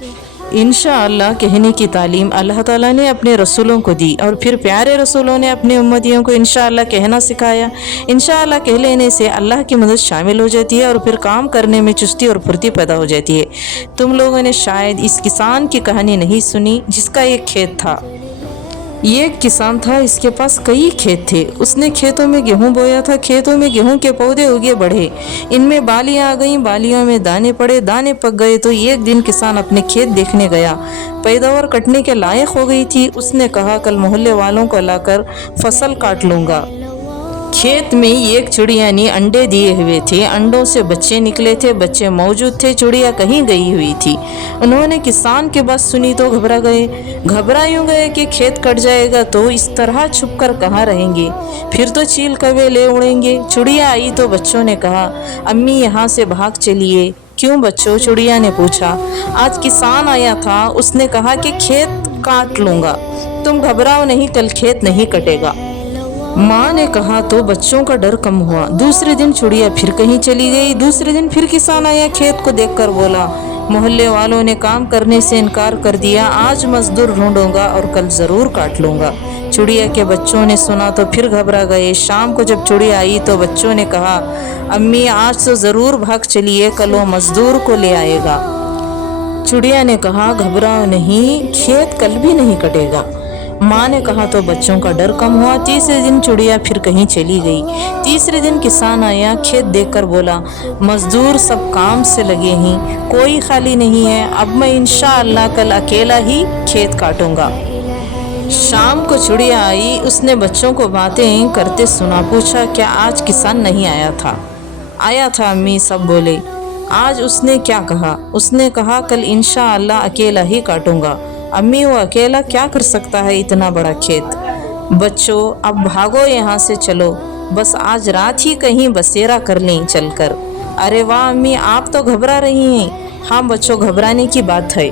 इंशाअल्लाह कहने की तालीम अल्लाह ताला ने अपने रसूलों को दी और फिर प्यारे रसूलों ने अपने उम्मतियों को इंशाअल्लाह कहना सिखाया। इंशाअल्लाह कह लेने से अल्लाह की मदद शामिल हो जाती है और फिर काम करने में चुस्ती और फुर्ती पैदा हो जाती है। तुम लोगों ने शायद इस किसान की कहानी नहीं सुनी जिसका एक खेत था। ये एक किसान था, इसके पास कई खेत थे। उसने खेतों में गेहूं बोया था, खेतों में गेहूं के पौधे उगे बढ़े, इनमें बालियां आ गईं, बालियों में दाने पड़े, दाने पक गए। तो एक दिन किसान अपने खेत देखने गया, पैदावार कटने के लायक हो गई थी। उसने कहा कल मोहल्ले वालों को लाकर फसल काट लूँगा। खेत में एक चिड़िया ने अंडे दिए हुए थे, अंडों से बच्चे निकले थे, बच्चे मौजूद थे, चिड़िया कहीं गई हुई थी। उन्होंने किसान की बात सुनी तो घबरा यूं गए कि खेत कट जाएगा तो इस तरह छुप कर कहाँ रहेंगे, फिर तो चील कौवे ले उड़ेंगे। चिड़िया आई तो बच्चों ने कहा अम्मी यहाँ से भाग चलिए। क्यों बच्चों, चिड़िया ने पूछा। आज किसान आया था, उसने कहा कि खेत काट लूँगा, तुम घबराओ नहीं, कल खेत नहीं कटेगा। माँ ने कहा तो बच्चों का डर कम हुआ। दूसरे दिन चिड़िया फिर कहीं चली गई। दूसरे दिन फिर किसान आया, खेत को देखकर बोला मोहल्ले वालों ने काम करने से इनकार कर दिया, आज मजदूर ढूंढूंगा और कल ज़रूर काट लूँगा। चिड़िया के बच्चों ने सुना तो फिर घबरा गए। शाम को जब चिड़िया आई तो बच्चों ने कहा अम्मी आज तो ज़रूर भाग चलिए, कल वो मजदूर को ले आएगा। चिड़िया ने कहा घबराओ नहीं, खेत कल भी नहीं कटेगा। माँ ने कहा तो बच्चों का डर कम हुआ। तीसरे दिन चिड़िया फिर कहीं चली गई। तीसरे दिन किसान आया, खेत देखकर बोला मजदूर सब काम से लगे हैं, कोई खाली नहीं है, अब मैं इंशाअल्लाह कल अकेला ही खेत काटूंगा। शाम को चिड़िया आई, उसने बच्चों को बातें करते सुना। पूछा क्या आज किसान नहीं आया था? आया था अम्मी, सब बोले। आज उसने क्या कहा? उसने कहा कल इंशाअल्लाह अकेला ही काटूंगा। अम्मी वो अकेला क्या कर सकता है इतना बड़ा खेत? बच्चों अब भागो यहाँ से, चलो बस आज रात ही कहीं बसेरा कर लें चलकर। अरे वाह अम्मी, आप तो घबरा रही हैं। हाँ बच्चों, घबराने की बात है।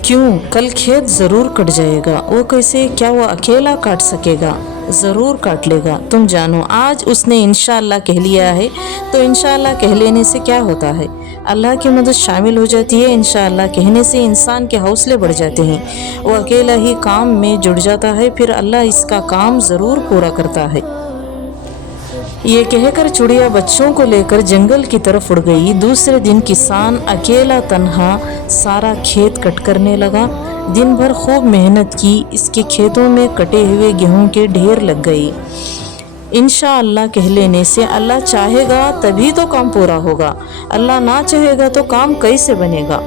क्यों? कल खेत ज़रूर कट जाएगा। वो कैसे? क्या वो अकेला काट सकेगा? ज़रूर काट लेगा, तुम जानो। आज उसने इंशाअल्लाह कह लिया है तो इंशाअल्लाह कह लेने से क्या होता है, अल्लाह की मदद शामिल हो जाती है। इंशाअल्लाह कहने से इंसान के हौसले बढ़ जाते हैं, वो अकेला ही काम में जुड़ जाता है, फिर अल्लाह इसका काम ज़रूर पूरा करता है। ये कहकर चिड़िया बच्चों को लेकर जंगल की तरफ उड़ गई। दूसरे दिन किसान अकेला तन्हा सारा खेत कट करने लगा। दिन भर खूब मेहनत की, इसके खेतों में कटे हुए गेहूं के ढेर लग गए। इंशाअल्लाह कह लेने से अल्लाह चाहेगा तभी तो काम पूरा होगा, अल्लाह ना चाहेगा तो काम कैसे बनेगा।